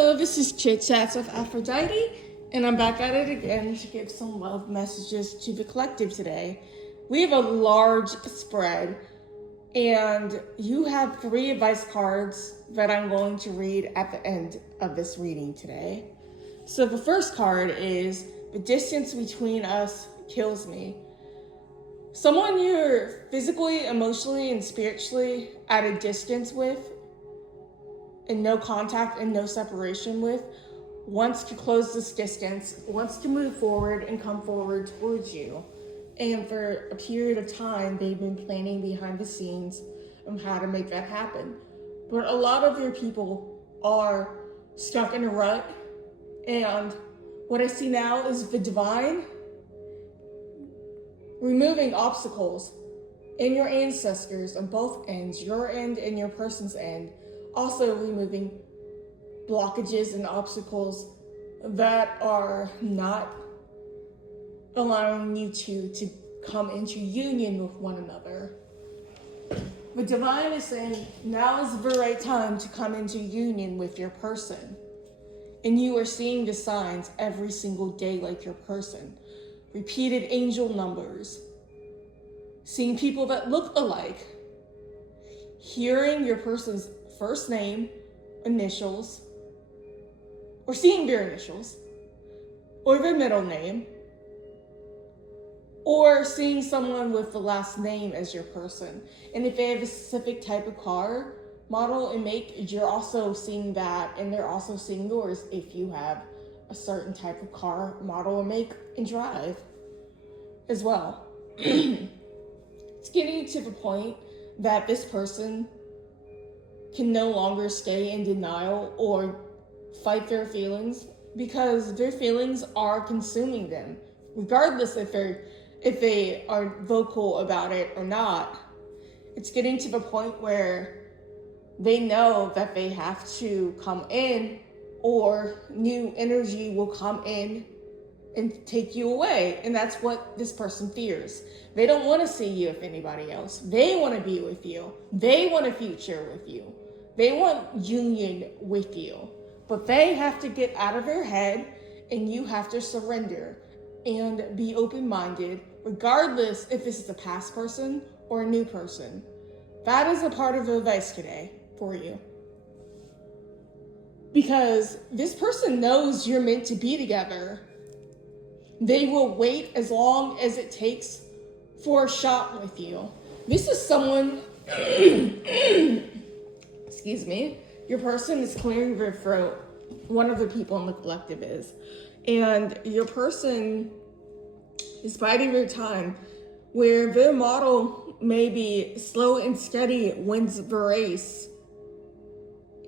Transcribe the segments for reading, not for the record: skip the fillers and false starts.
Hello, this is Chit Chats with Aphrodite, and I'm back at it again to give some love messages to the collective today. We have a large spread, and you have 3 advice cards that I'm going to read at the end of this reading today. So the first card is the distance between us kills me. Someone you're physically, emotionally, and spiritually at a distance with, and no contact and no separation with, wants to close this distance, wants to move forward and come forward towards you. And for a period of time, they've been planning behind the scenes on how to make that happen. But a lot of your people are stuck in a rut. And what I see now is the divine removing obstacles in your ancestors on both ends, your end and your person's end. Also removing blockages and obstacles that are not allowing you to come into union with one another. The divine is saying now is the right time to come into union with your person. And you are seeing the signs every single day like your person. Repeated angel numbers. Seeing people that look alike. Hearing your person's first name, initials, or seeing their initials, or their middle name, or seeing someone with the last name as your person. And if they have a specific type of car, model, and make, you're also seeing that, and they're also seeing yours if you have a certain type of car, model, and make, and drive as well. It's getting to the point that this person can no longer stay in denial or fight their feelings because their feelings are consuming them, regardless if they are vocal about it or not. It's getting to the point where they know that they have to come in or new energy will come in and take you away. And that's what this person fears. They don't want to see you with anybody else. They want to be with you. They want a future with you. They want union with you. But they have to get out of their head, and you have to surrender and be open-minded, regardless if this is a past person or a new person. That is a part of the advice today for you. Because this person knows you're meant to be together. They will wait as long as it takes for a shot with you. This is someone, excuse me, your person is clearing their throat. One of the people in the collective is. And your person is biding their time, where their model may be slow and steady wins the race.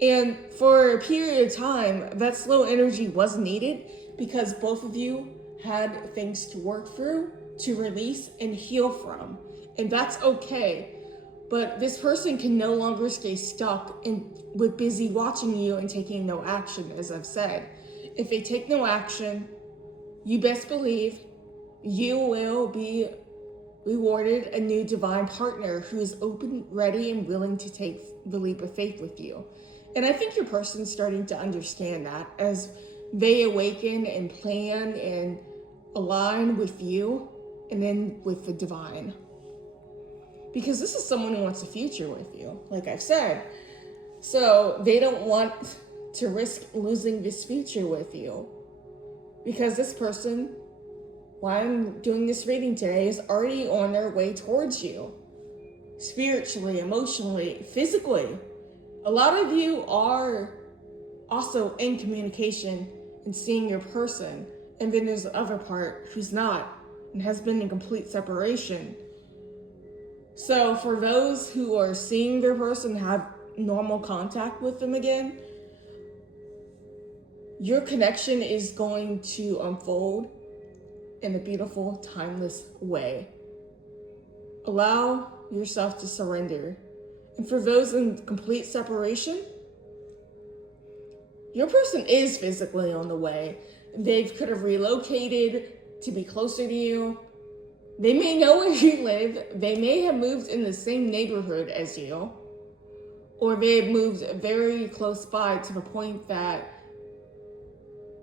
And for a period of time, that slow energy was needed because both of you had things to work through, to release and heal from. And that's okay. But this person can no longer stay stuck with busy watching you and taking no action, as I've said. If they take no action, you best believe you will be rewarded a new divine partner who is open, ready, and willing to take the leap of faith with you. And I think your person's starting to understand that as they awaken and plan and align with you and then with the divine. Because this is someone who wants a future with you, like I've said. So they don't want to risk losing this future with you. Because this person, while I'm doing this reading today, is already on their way towards you. Spiritually, emotionally, physically. A lot of you are also in communication and seeing your person. And then there's the other part who's not and has been in complete separation. So for those who are seeing their person have normal contact with them again, your connection is going to unfold in a beautiful, timeless way. Allow yourself to surrender. And for those in complete separation, your person is physically on the way. They could have relocated to be closer to you. They may know where you live. They may have moved in the same neighborhood as you. Or they have moved very close by to the point that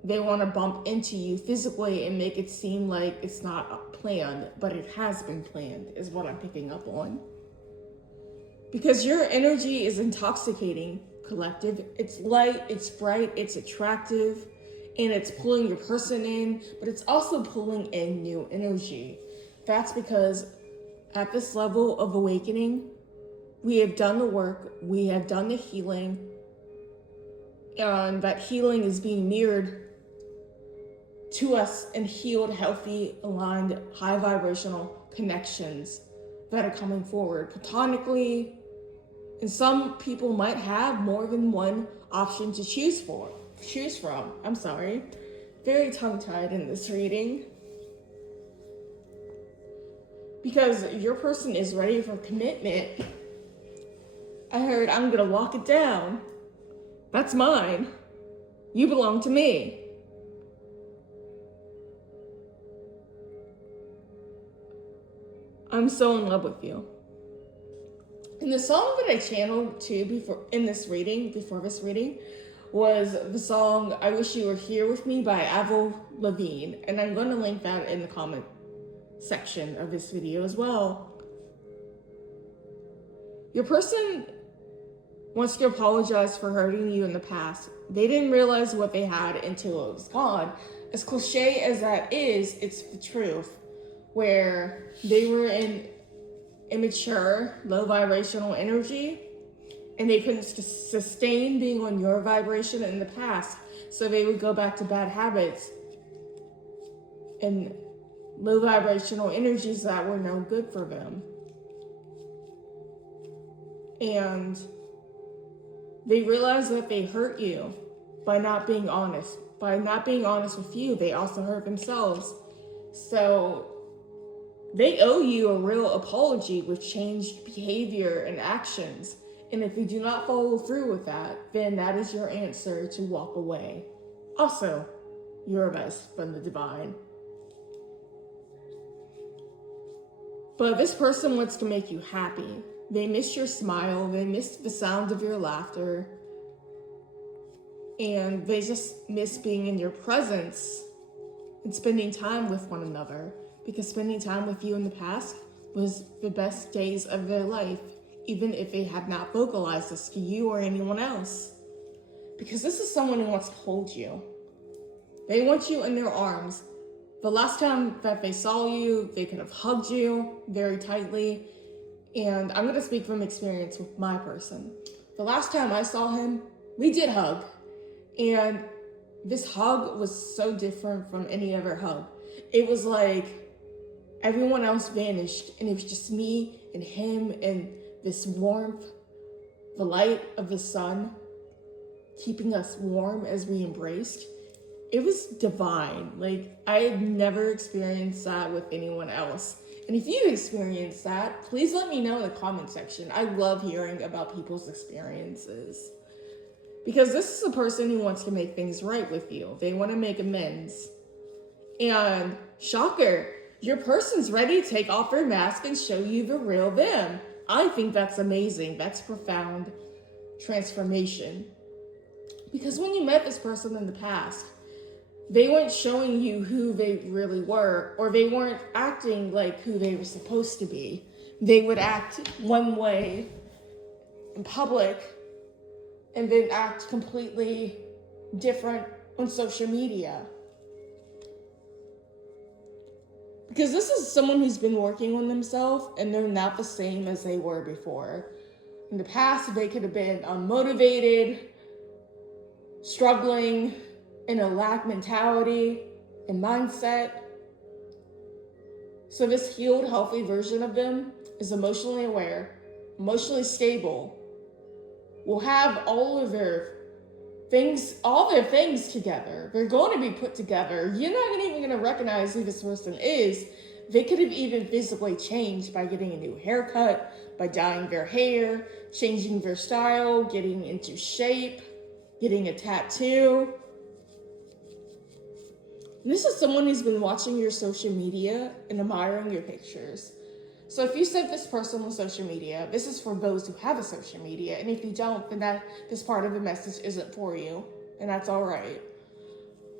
they want to bump into you physically and make it seem like it's not planned, but it has been planned, is what I'm picking up on. Because your energy is intoxicating, collective. It's light, it's bright, it's attractive, and it's pulling your person in, but it's also pulling in new energy. That's because at this level of awakening, we have done the work, we have done the healing, and that healing is being mirrored to us in healed, healthy, aligned, high vibrational connections that are coming forward platonically. And some people might have more than one option to choose from. I'm sorry. Very tongue-tied in this reading. Because your person is ready for commitment. I heard, I'm gonna lock it down. That's mine. You belong to me. I'm so in love with you. And the song that I channeled to before this reading, was the song I Wish You Were Here With Me by Avril Lavigne. And I'm going to link that in the comment section of this video as well. Your person wants to apologize for hurting you in the past. They didn't realize what they had until it was gone. As cliche as that is, it's the truth. Where they were in immature, low vibrational energy, and they couldn't sustain being on your vibration in the past. So they would go back to bad habits and low vibrational energies that were no good for them. And they realized that they hurt you by not being honest. By not being honest with you, they also hurt themselves. So they owe you a real apology with changed behavior and actions. And if you do not follow through with that, then that is your answer to walk away. Also, your advice from the divine. But this person wants to make you happy. They miss your smile. They miss the sound of your laughter. And they just miss being in your presence and spending time with one another. Because spending time with you in the past was the best days of their life, even if they have not vocalized this to you or anyone else. Because this is someone who wants to hold you. They want you in their arms. The last time that they saw you, they could have hugged you very tightly. And I'm gonna speak from experience with my person. The last time I saw him, we did hug. And this hug was so different from any other hug. It was like everyone else vanished, and it was just me and him and this warmth, the light of the sun, keeping us warm as we embraced. It was divine. Like, I had never experienced that with anyone else. And if you experienced that, please let me know in the comment section. I love hearing about people's experiences. Because this is a person who wants to make things right with you. They want to make amends. And shocker, your person's ready to take off their mask and show you the real them. I think that's amazing. That's profound transformation. Because when you met this person in the past, they weren't showing you who they really were, or they weren't acting like who they were supposed to be. They would act one way in public and then act completely different on social media. Because this is someone who's been working on themselves, and they're not the same as they were before. In the past, they could have been unmotivated, struggling in a lack mentality and mindset. So this healed, healthy version of them is emotionally aware, emotionally stable, will have all their things together. They're going to be put together. You're not even going to recognize who this person is. They could have even physically changed by getting a new haircut, by dyeing their hair, changing their style, getting into shape, getting a tattoo. And this is someone who's been watching your social media and admiring your pictures. So if you sent this person on social media, this is for those who have a social media. And if you don't, then this part of the message isn't for you. And that's all right.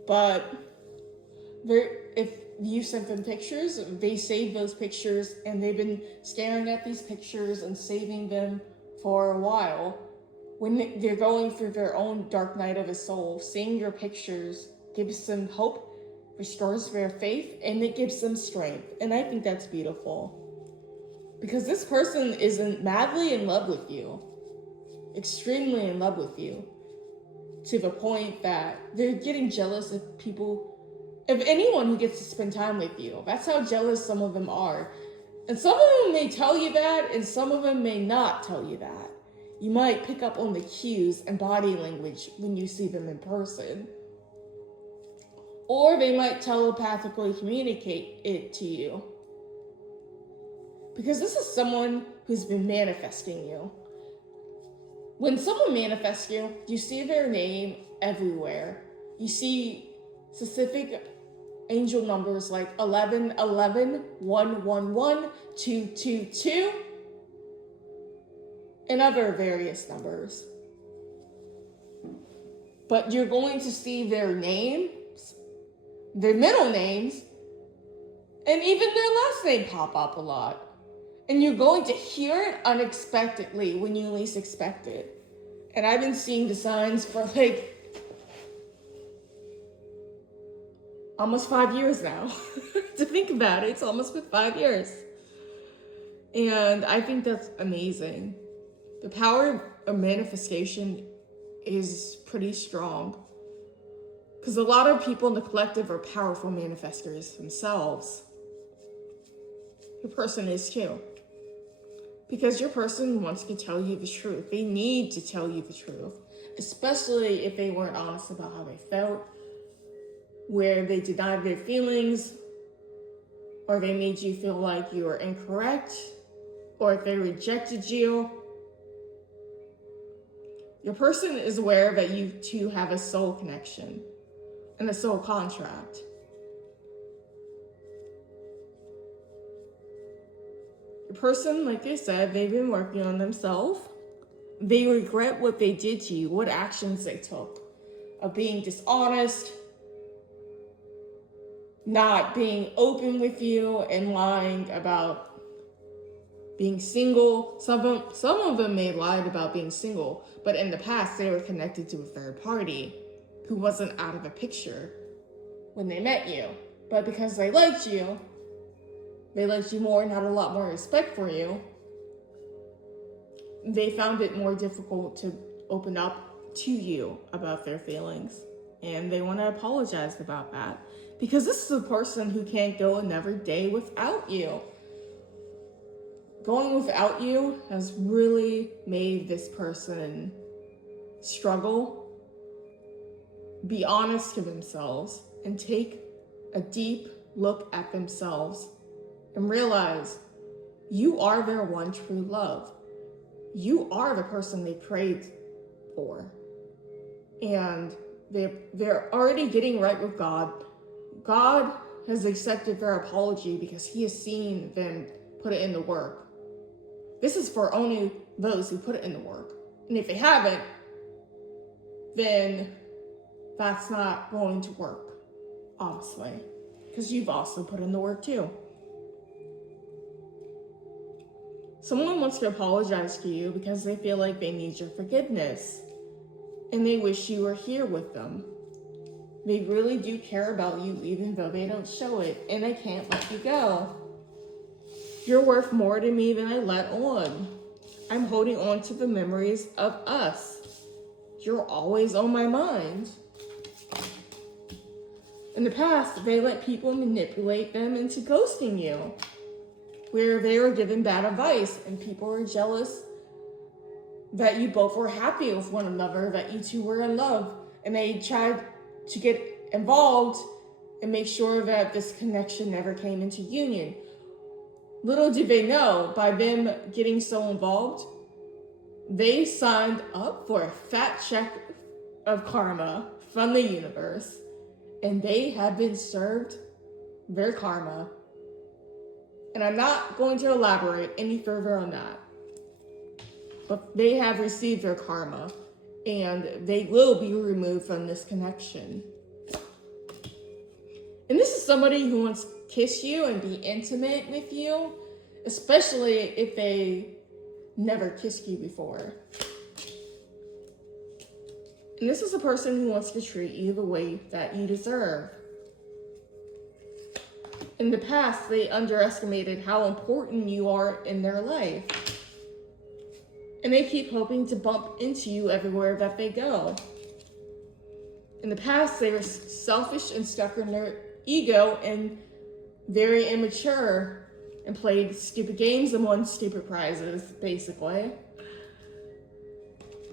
But if you sent them pictures, they save those pictures, and they've been staring at these pictures and saving them for a while. When they're going through their own dark night of the soul, seeing your pictures gives them hope, restores their faith, and it gives them strength. And I think that's beautiful. Because this person isn't madly in love with you, extremely in love with you, to the point that they're getting jealous of anyone who gets to spend time with you. That's how jealous some of them are. And some of them may tell you that, and some of them may not tell you that. You might pick up on the cues and body language when you see them in person. Or they might telepathically communicate it to you. Because this is someone who's been manifesting you. When someone manifests you, you see their name everywhere. You see specific angel numbers like 11, 11, 111, 222, and other various numbers. But you're going to see their names, their middle names, and even their last name pop up a lot. And you're going to hear it unexpectedly when you least expect it. And I've been seeing the signs for almost 5 years now. To think about it, it's almost been 5 years. And I think that's amazing. The power of manifestation is pretty strong. Because a lot of people in the collective are powerful manifestors themselves. Your person is too. Because your person wants to tell you the truth. They need to tell you the truth. Especially if they weren't honest about how they felt, where they denied their feelings, or they made you feel like you were incorrect, or if they rejected you. Your person is aware that you two have a soul connection and a soul contract. The person, like I said, they've been working on themselves. They regret what they did to you, what actions they took, of being dishonest, not being open with you, and lying about being single. Some of them may have lied about being single, but in the past they were connected to a third party who wasn't out of the picture when they met you. But because they liked you more and had a lot more respect for you, they found it more difficult to open up to you about their feelings. And they want to apologize about that. Because this is a person who can't go another day without you. Going without you has really made this person struggle, be honest to themselves, and take a deep look at themselves and realize you are their one true love. You are the person they prayed for. And they're already getting right with God. God has accepted their apology because he has seen them put it in the work. This is for only those who put it in the work. And if they haven't, then that's not going to work, honestly. Because you've also put in the work too. Someone wants to apologize to you because they feel like they need your forgiveness. And they wish you were here with them. They really do care about you even though they don't show it. And I can't let you go. You're worth more to me than I let on. I'm holding on to the memories of us. You're always on my mind. In the past, they let people manipulate them into ghosting you, where they were given bad advice and people were jealous that you both were happy with one another, that you two were in love, and they tried to get involved and make sure that this connection never came into union. Little did they know, by them getting so involved, they signed up for a fat check of karma from the universe, and they have been served their karma. And I'm not going to elaborate any further on that. But they have received their karma, and they will be removed from this connection. somebody who wants to kiss you and be intimate with you, especially if they never kissed you before. And this is a person who wants to treat you the way that you deserve. In the past, they underestimated how important you are in their life. And they keep hoping to bump into you everywhere that they go. In the past, they were selfish and stuck in their ego and very immature and played stupid games and won stupid prizes, basically.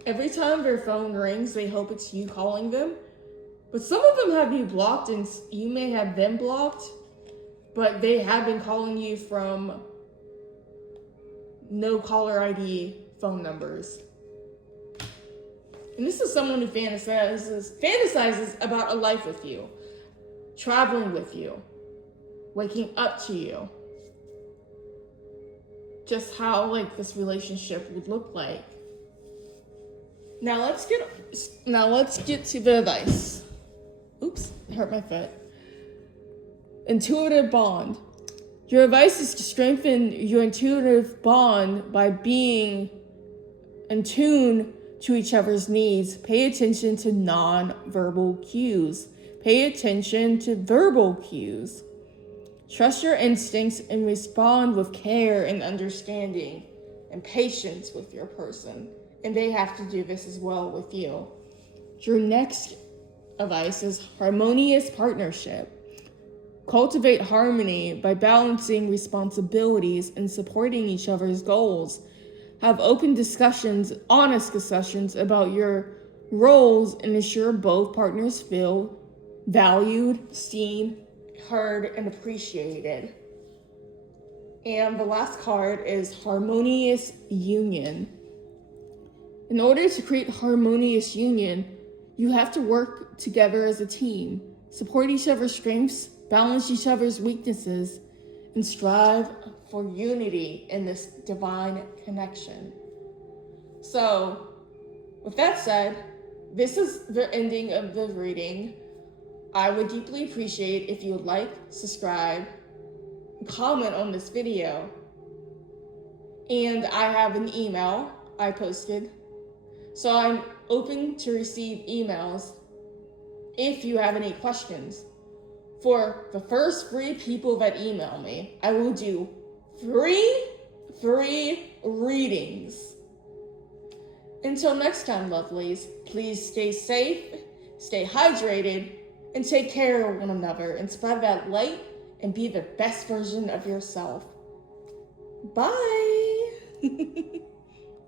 Every time their phone rings, they hope it's you calling them. But some of them have you blocked and you may have them blocked, but they have been calling you from no caller ID phone numbers. And this is someone who fantasizes about a life with you, traveling with you, waking up to you. Just how this relationship would look like. Now let's get to the advice. Oops, I hurt my foot. Intuitive bond. Your advice is to strengthen your intuitive bond by being in tune to each other's needs. Pay attention to non-verbal cues. Pay attention to verbal cues. Trust your instincts and respond with care and understanding and patience with your person. And they have to do this as well with you. Your next advice is harmonious partnership. Cultivate harmony by balancing responsibilities and supporting each other's goals. Have open discussions, honest discussions about your roles and ensure both partners feel valued, seen, heard, and appreciated. And the last card is harmonious union. In order to create harmonious union, you have to work together as a team, support each other's strengths, balance each other's weaknesses, and strive for unity in this divine connection. So, with that said, this is the ending of the reading. I would deeply appreciate if you would like, subscribe, and comment on this video. And I have an email I posted. So I'm open to receive emails if you have any questions. For the first 3 people that email me, I will do free readings. Until next time, lovelies, please stay safe, stay hydrated, and take care of one another and spread that light and be the best version of yourself. Bye.